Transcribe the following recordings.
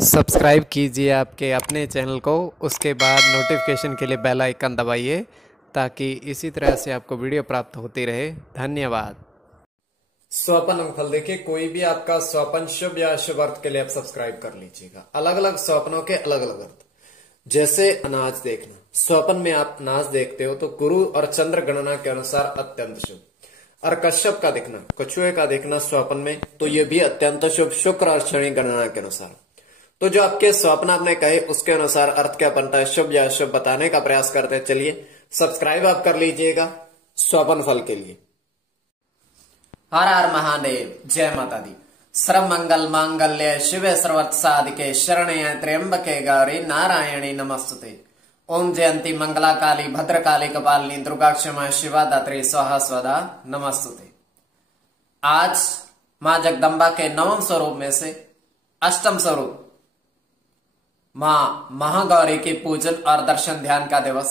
Subscribe कीजिए आपके अपने चैनल को, उसके बाद नोटिफिकेशन के लिए बेल आइकन दबाइए ताकि इसी तरह से आपको वीडियो प्राप्त होती रहे। धन्यवाद। स्वप्न फल देखिए, कोई भी आपका स्वप्न शुभ या अशुभ अर्थ के लिए आप सब्सक्राइब कर लीजिएगा। अलग अलग स्वप्नों के अलग अलग अर्थ। जैसे अनाज देखना, स्वप्न में आप अनाज देखते हो तो गुरु और चंद्र गणना के अनुसार अत्यंत शुभ। और कश्यप का देखना, कछुए का देखना स्वप्न में, तो यह भी अत्यंत शुभ, शुक्र और शनि गणना के अनुसार। तो जो आपके स्वप्न आपने कहे उसके अनुसार अर्थ क्या बनता है, शुभ या अशुभ बताने का प्रयास करते हैं। चलिए सब्सक्राइब आप कर लीजिएगा स्वप्न फल के लिए। हर हर महादेव, जय माता दी। सर्व मंगल मांगल्य शिवे सर्वर्थ साधिके शरण्ये त्र्यंबके गौरी नारायणी नमस्तुते। ओम जयंती मंगला काली भद्रकाली कपालिनी दुर्गा क्षमा शिवा दात्री स्वाहा स्वदा नमस्तुते। आज मां जगदम्बा के नवम स्वरूप में से अष्टम स्वरूप मां महागौरी के पूजन और दर्शन ध्यान का दिवस,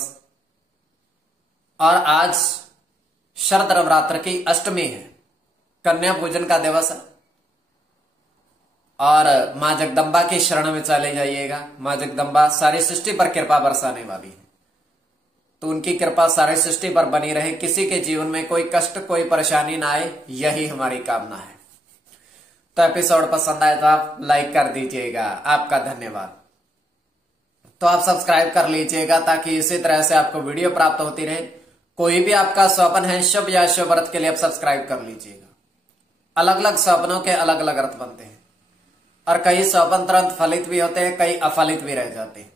और आज शरद नवरात्र की अष्टमी है, कन्या पूजन का दिवस है। और मां जगदम्बा की शरण में चले जाइएगा। मां जगदम्बा सारी सृष्टि पर कृपा बरसाने वाली है, तो उनकी कृपा सारी सृष्टि पर बनी रहे। किसी के जीवन में कोई कष्ट कोई परेशानी ना आए, यही हमारी कामना है। तो एपिसोड पसंद आए तो आप लाइक कर दीजिएगा, आपका धन्यवाद। तो आप सब्सक्राइब कर लीजिएगा ताकि इसी तरह से आपको वीडियो प्राप्त होती रहे। कोई भी आपका स्वप्न है शुभ या अशुभ अर्थ के लिए आप सब्सक्राइब कर लीजिएगा। अलग अलग स्वप्नों के अलग अलग अर्थ बनते हैं, और कई स्वप्न तुरंत फलित भी होते हैं, कई अफलित भी रह जाते हैं।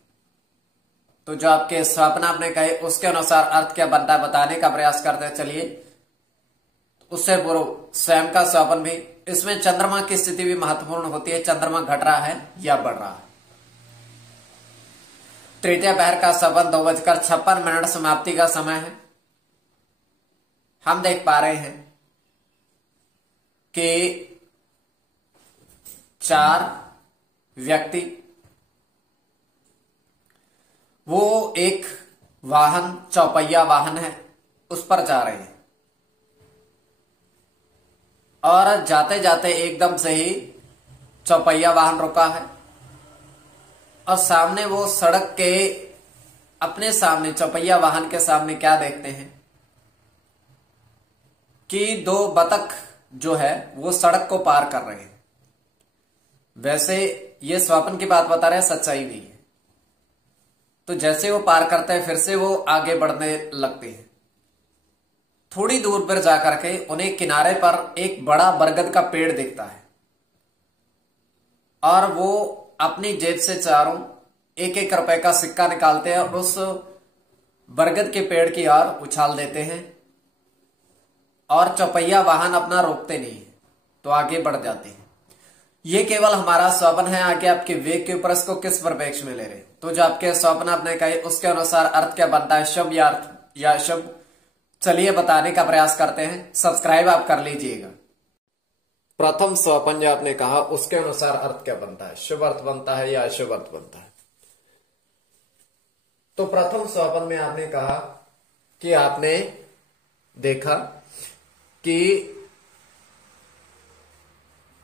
तो जो आपके स्वप्न आपने कहे उसके अनुसार अर्थ क्या बनता है बताने का प्रयास करते हैं। चलिए उससे पूर्व स्वयं का स्वप्न भी, इसमें चंद्रमा की स्थिति भी महत्वपूर्ण होती है। चंद्रमा घट रहा है या बढ़ रहा है। तृतीय पहर का स्वप्न 2:56 समाप्ति का समय है। हम देख पा रहे हैं कि 4 व्यक्ति वो एक वाहन, चौपहिया वाहन है, उस पर जा रहे हैं, और जाते जाते एकदम से ही चौपहिया वाहन रुका है, और सामने वो सड़क के अपने सामने चौपहिया वाहन के सामने क्या देखते हैं कि 2 बतख जो है वो सड़क को पार कर रहे हैं। वैसे ये स्वप्न की बात बता रहे हैं, सच्चाई नहीं है। तो जैसे वो पार करते हैं फिर से वो आगे बढ़ने लगते हैं। थोड़ी दूर पर जाकर के उन्हें किनारे पर एक बड़ा बरगद का पेड़ दिखता है, और वो अपनी जेब से चारों 1-1 रुपए का सिक्का निकालते हैं और उस बरगद के पेड़ की ओर उछाल देते हैं, और चौपहिया वाहन अपना रोकते नहीं है, तो आगे बढ़ जाते हैं। ये केवल हमारा स्वप्न है, आगे आपके विवेक के ऊपर इसको किस परिप्रेक्ष्य में ले रहे। तो जो आपके स्वप्न आपने कहे उसके अनुसार अर्थ क्या बनता है, शुभ या अर्थ या अशुभ, चलिए बताने का प्रयास करते हैं। सब्सक्राइब आप कर लीजिएगा। प्रथम स्वप्न जो आपने कहा उसके अनुसार अर्थ क्या बनता है, शुभ अर्थ बनता है या अशुभ अर्थ बनता है। तो प्रथम स्वप्न में आपने कहा कि आपने देखा कि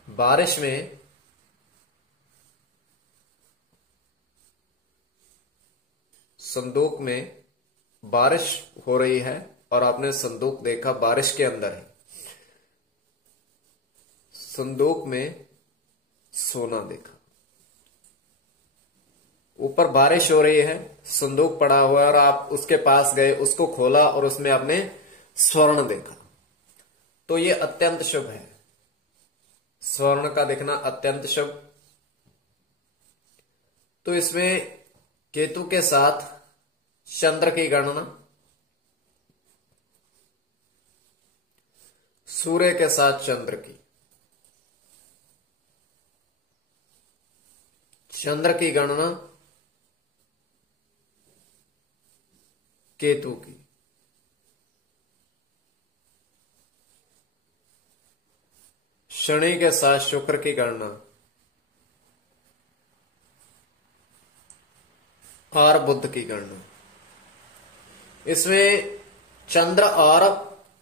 बारिश में संदूक में बारिश हो रही है, और आपने संदूक देखा बारिश के अंदर है। संदूक में सोना देखा, ऊपर बारिश हो रही है, संदूक पड़ा हुआ है, और आप उसके पास गए, उसको खोला और उसमें आपने स्वर्ण देखा। तो ये अत्यंत शुभ है, स्वर्ण का देखना अत्यंत शुभ। तो इसमें केतु के साथ चंद्र की गणना, सूर्य के साथ चंद्र की, चंद्र की गणना केतु की, शनि के साथ शुक्र की गणना, और बुध की गणना। इसमें चंद्र और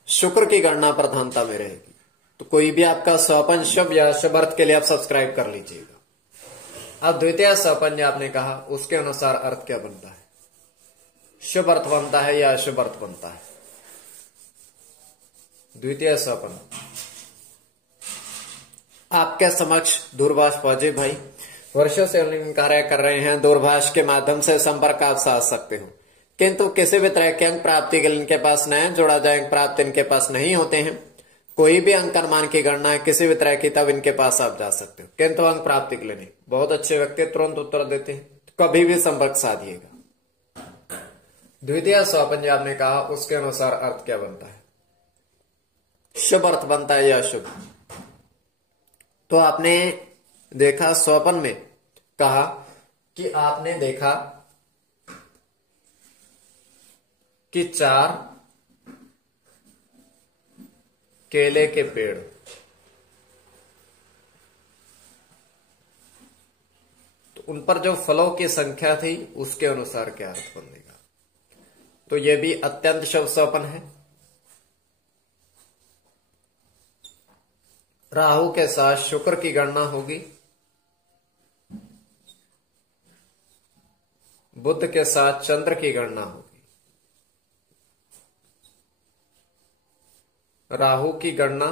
शुक्र की गणना प्रधानता में रहेगी। तो कोई भी आपका स्वपन शुभ या शुभ अर्थ के लिए आप सब्सक्राइब कर लीजिएगा। अब द्वितीय स्वप्न जो आपने कहा उसके अनुसार अर्थ क्या बनता है? शुभ अर्थ बनता है या अशुभ अर्थ बनता है? द्वितीय स्वप्न आपके समक्ष दूरभाष पहुंचे भाई, वर्षों से ऑनलाइन कार्य कर रहे हैं, दूरभाष के माध्यम से संपर्क आप साध सकते हो, किंतु किसी भी तरह के अंक प्राप्ति के लिए इनके पास नया जोड़ा जाए अंक प्राप्त इनके पास नहीं होते हैं। कोई भी अंक अनुमान की गणना है किसी भी तरह की, तब इनके पास आप जा सकते हो, किंतु अंक प्राप्ति के लिए नहीं। बहुत अच्छे व्यक्ति तुरंत उत्तर देते हैं, तो कभी भी संपर्क साधिएगा। द्वितीय स्वप्न जो आपने कहा उसके अनुसार अर्थ क्या बनता है? शुभ अर्थ बनता है या अशुभ? तो आपने देखा स्वप्न में कहा कि आपने देखा कि 4 केले के पेड़, तो उन पर जो फलों की संख्या थी उसके अनुसार क्या अर्थ बनेगा? तो यह भी अत्यंत शुभ स्वप्न है। राहु के साथ शुक्र की गणना होगी, बुध के साथ चंद्र की गणना होगी, राहु की गणना,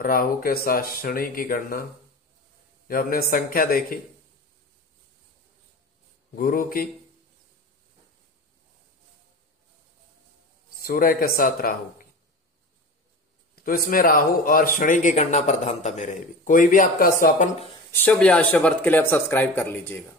राहु के साथ शनि की गणना, जब हमने संख्या देखी गुरु की, सूर्य के साथ राहु की, तो इसमें राहु और शनि की गणना प्रधानता में रहेगी। कोई भी आपका स्वप्न शुभ या अशुभ अर्थ के लिए आप सब्सक्राइब कर लीजिएगा।